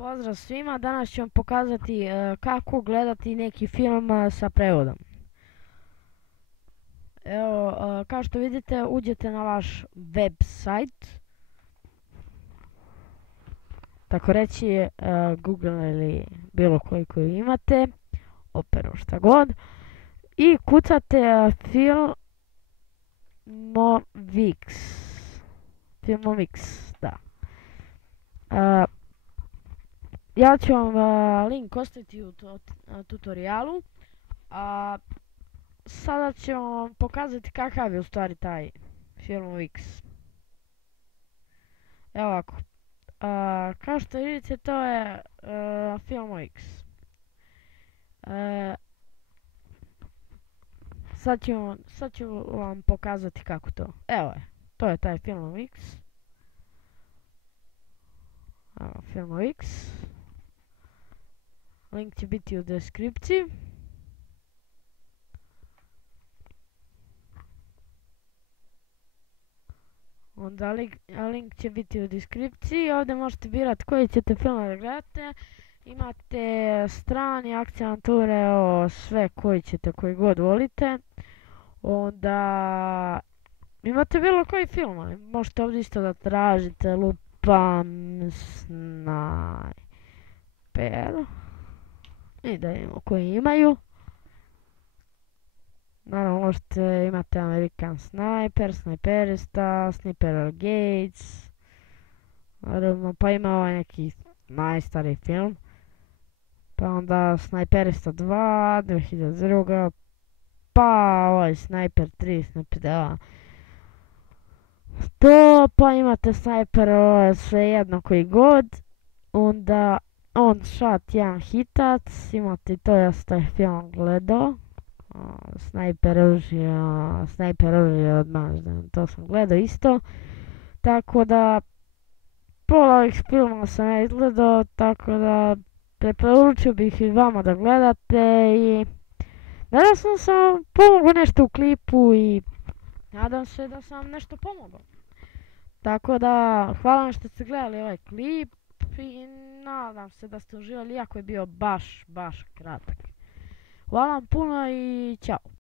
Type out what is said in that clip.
Pozdrav svima, danas ću vam pokazati kako gledati neki film sa prevodom. Evo, kao što vidite, uđete na vaš web sajt, tako reći Google ili bilo koji imate, Operu, šta god, i kucate Filmovix, da. Ja ću vam link ostaviti u tutorijalu, a sada ću vam pokazati kakav je u stvari taj Filmovix. Evo ovako, kao što vidite to je Filmovix. Sad ću vam pokazati kako to. Evo je, to je taj Filmovix. Filmovix. Link će biti u deskripciji. Onda link će biti u deskripciji. Ovdje možete birati koji ćete film da gledate. Imate strani, akcije, ture, sve koji god volite. Onda imate bilo koji film. Možete ovdje isto da tražite lupam Sniper. I da imamo koji imaju. Naravno možete imate American Sniper, Sniperista, Sniper Gates. Naravno pa ima ovaj neki najstariji film. Pa onda Sniperista 2, 2002. Pa ovaj Sniper 3, Sniper 2. To pa imate Sniper, svejedno koji god. Onda On Shot 1 hitac, imate to, ja sam taj film gledao. Sniper oružje odmah, to sam gledao isto. Tako da, pola ovih filmova sam ja izgledao, tako da preporučio bih i vama da gledate i nadam se da sam vam pomogao nešto u klipu i nadam se da sam vam nešto pomogao. Tako da, hvala vam što ste gledali ovaj klip i nadam se da ste uživali, iako je bio baš kratak. Hvala vam puno i ćao.